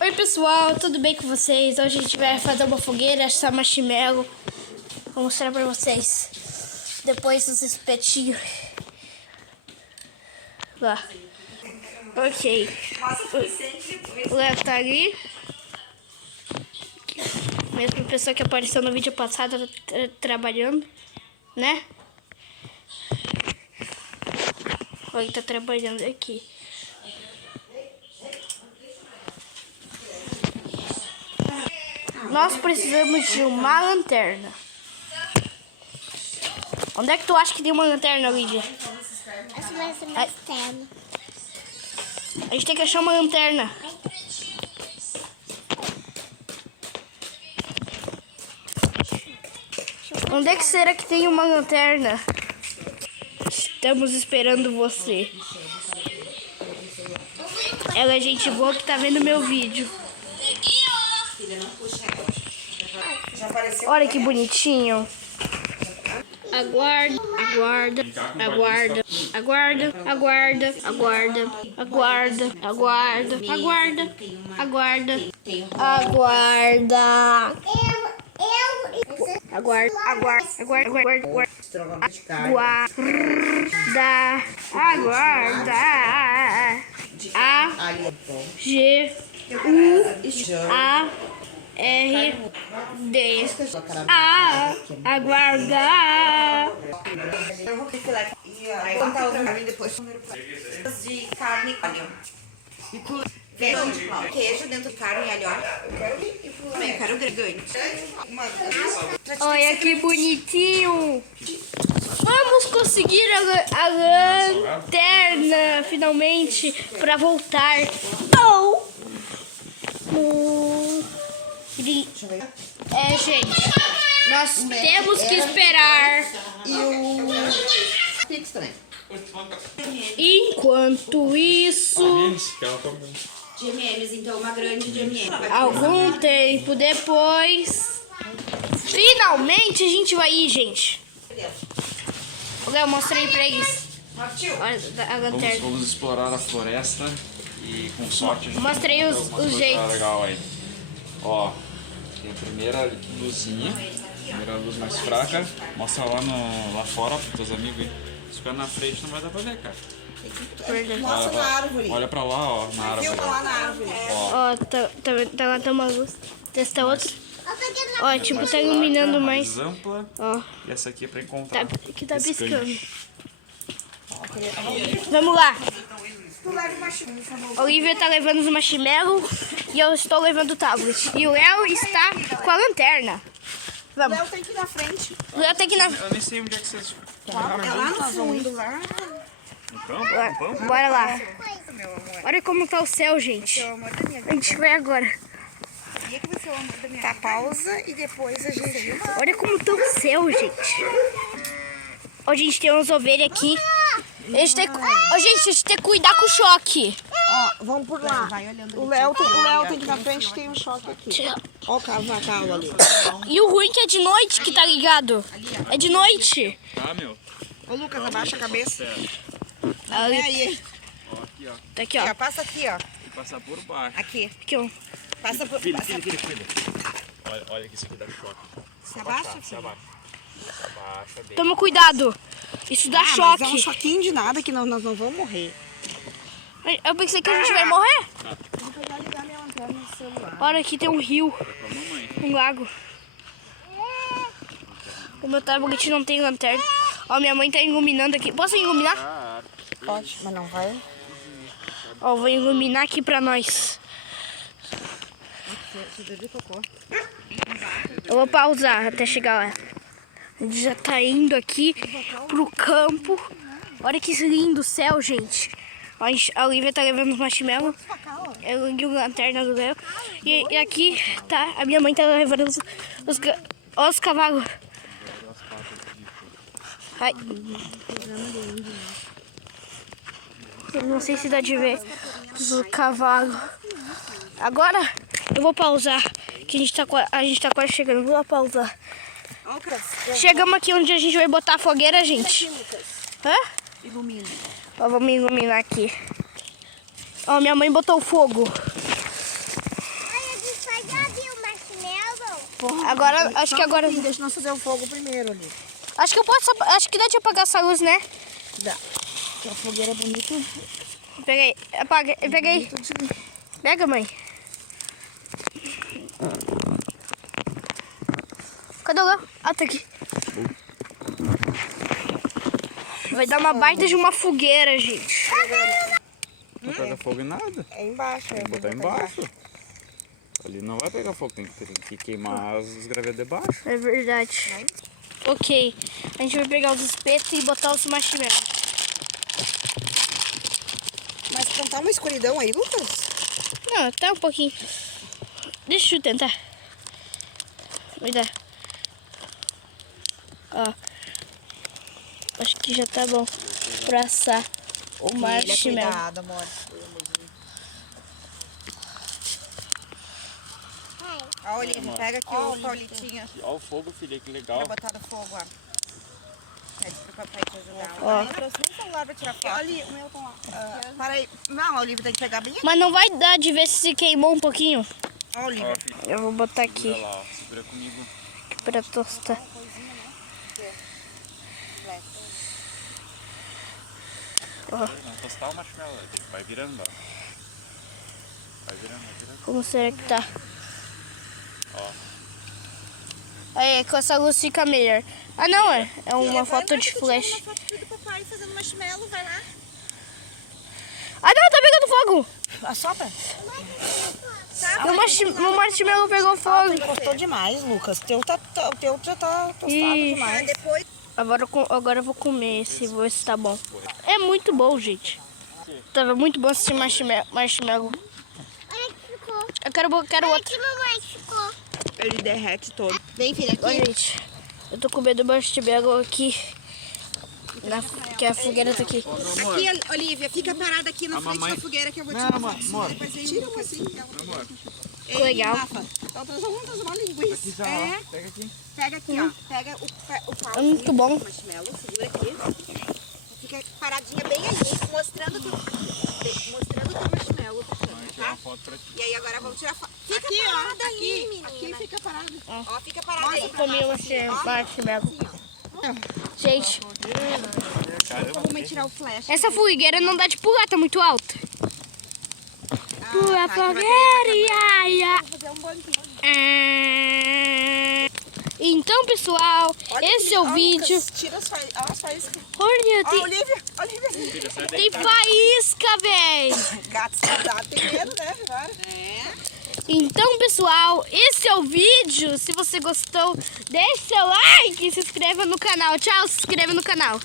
Oi pessoal, tudo bem com vocês? Hoje a gente vai fazer uma fogueira, assar marshmallow. Vou mostrar pra vocês depois dos espetinhos. Lá. Ok. O Léo tá ali. Mesma pessoa que apareceu no vídeo passado trabalhando, né? Ele tá trabalhando aqui. Nós precisamos de uma lanterna. Onde é que tu acha que tem uma lanterna, Lídia? Essa vai ser mais externa. A gente tem que achar uma lanterna. Onde é que será que tem uma lanterna? Estamos esperando você. Ela é gente boa que tá vendo meu vídeo. Olha que bonitinho. Aguarda, aguarda, aguarda, aguarda, aguarda, aguarda, aguarda, aguarda, aguarda, aguarda, aguarda. Aguarda, aguarda, aguarda, aguarda, aguarda, A, G, U, A, R, D, A, aguarda. Eu vou filar e contar o depois de carne e óleo. E tu queijo dentro de carne e alho. Eu quero gigante. Olha que bonitinho. Vamos conseguir a lanterna finalmente para voltar. Gente, nós temos que esperar. Enquanto isso, De M&M's, então uma grande de M&M's. algum tempo depois, finalmente a gente vai ir, gente. Eu mostrei pra eles. Olha a lanterna. Vamos explorar a floresta e com sorte a gente Mostrei os jeitos. legal aí. Ó, tem a primeira luzinha, primeira luz mais fraca. Mostra lá fora pros teus amigos aí. Se ficar na frente não vai dar pra ver, cara. Mostra na árvore. Olha pra lá, ó, na árvore. Filma lá na árvore. Ó, tá lá, tem uma luz. Testa outra. Ó, tipo, tá iluminando mais. Ampla. Ó, E essa aqui é pra encontrar. que tá piscando. Piscante. Vamos lá. Tu leva uma chuva. A Olivia tá levando os marshmallow e eu estou levando o tablet. E o Léo está com a lanterna. Vamos. Léo tem que ir na frente. O Léo tem que ir na... Eu nem sei onde é que vocês... É lá no fundo, lá. Bora lá. Olha como tá o céu, gente. A gente vai agora. Tá, pausa e depois a gente... Olha como tá o céu, gente. Ó, a gente tem umas ovelhas aqui. A gente tem que cuidar com o choque. Ó, vamos por lá. O Léo tem que ir na frente, tem um choque aqui. Ó o cavalo ali. E o ruim que é de noite que tá ligado. É de noite. Tá, meu? Ô, Lucas, abaixa a cabeça. Ali, Aí, Ó, aqui, ó. tá aqui, ó. passa aqui, ó. Tem que passar por baixo. Aqui. Aqui, ó. Passa por... Filho. Olha que isso aqui dá choque. Se abaixa, Se filho. abaixa. Abaixa bem. Toma cuidado. Isso dá Mas é um choque. choquinho de nada que nós não vamos morrer. Eu pensei que a gente vai morrer. Vou pegar e ligar minha lanterna no celular. Olha, aqui tem um rio. Um lago. O meu tablet não tem lanterna. Ó, minha mãe tá iluminando aqui. Posso iluminar? Pode, mas não vai. Ó, vou iluminar aqui pra nós. Eu vou pausar até chegar lá. A gente já tá indo aqui pro campo. Olha que lindo o céu, gente. Ó, a Olivia tá levando os marshmallow. Eu liguei a lanterna do Léo. E aqui tá, a minha mãe tá levando os cavalos. Ai. Eu não sei se dá de ver o cavalo. Agora eu vou pausar, que a gente tá quase chegando. Vou lá pausar. Chegamos aqui onde a gente vai botar a fogueira, gente. Hã? Ilumina. Ó, vamos iluminar aqui. Ó, minha mãe botou o fogo. Agora, acho que agora... Deixa nós fazer o fogo primeiro ali. Acho que eu posso... Acho que dá de apagar essa luz, né? Dá. Que a fogueira é bonita. Peguei. Apaga. Peguei. Pega, mãe. Cadê o Léo? Ah, tá aqui. Vai dar uma baita de uma fogueira, gente. Não pega fogo em nada. É embaixo. Tem que botar embaixo. Ali não vai pegar fogo, tem que queimar os gravetos de baixo. É verdade. Ok. A gente vai pegar os espetos e botar os marshmallows. Mas não tá uma escuridão aí, Lucas? Não, tá um pouquinho. Deixa eu tentar. Vai dar. Ó. Acho que já tá bom pra assar o marshmallow. Cuidado, amor. Ó, Olivia, pega aqui o palitinho Olha o fogo, filha, que legal. pra botar no fogo, ó. Pede pro papai te ajudar. Ó. Eu trouxe um celular pra tirar foto. Ali, o meu tá lá. Para aí. Não, a Olivia tem que pegar bem aqui. Mas não vai dar de ver se queimou um pouquinho. Ó, Olivia. Ó, filha, Eu vou botar aqui, olha lá, ó, segura comigo. aqui pra tostar. Ó, Não tostar o marshmallow, vai virando, ó. Vai virando. como será que tá? Ó. Aí, com essa luz fica melhor. Ah, não, é uma foto de flash. Uma foto do papai fazendo marshmallow, vai lá. Ah, não, tá pegando fogo. Assopra. Meu marshmallow pegou fogo. Gostou demais, Lucas. O teu já tá tostado Ih. demais. Depois, Agora eu vou comer esse, vou ver se tá bom. É muito bom, gente. Tava muito bom esse marshmallow. Olha que ficou. Eu quero Olha outro. que mamãe ficou. ele derrete todo. Vem, filha, aqui. Ó, gente, eu tô com medo do marshmallow aqui. Que a fogueira tá aqui. Aqui, Olivia, fica parada aqui na frente mamãe- da fogueira que eu vou te Não, mostrar. amor. Depois vem tira assim. Amor, Ei, Legal. Rafa, vamos fazer uma linguiça. aqui já, É, ó. Pega aqui. pega aqui, ó. Pega o pau. É muito bom. Marshmallow, segura aqui. Fica paradinha bem aí, mostrando o teu marshmallow. Tirar Tá? uma foto pra ti. E aí agora vamos tirar foto. Fica parada ali, menina. Aqui fica parada. Ó, fica parada aí. Eu comi esse marshmallow. Gente, Vou mãe tirar o flash. essa fogueira não dá de pular, tá muito alta. Pula tá, fogueira, ia, ia. Fazer um banquinho. Então, pessoal, esse é o vídeo. Tira as faíscas. Olha, Ó, tem, Olivia. Filha, sai tem daí. faísca, véi. Gato saudade tem medo, né? Agora. É. Então, pessoal, esse é o vídeo. Se você gostou, deixe seu like e se inscreva no canal. Tchau, se inscreva no canal.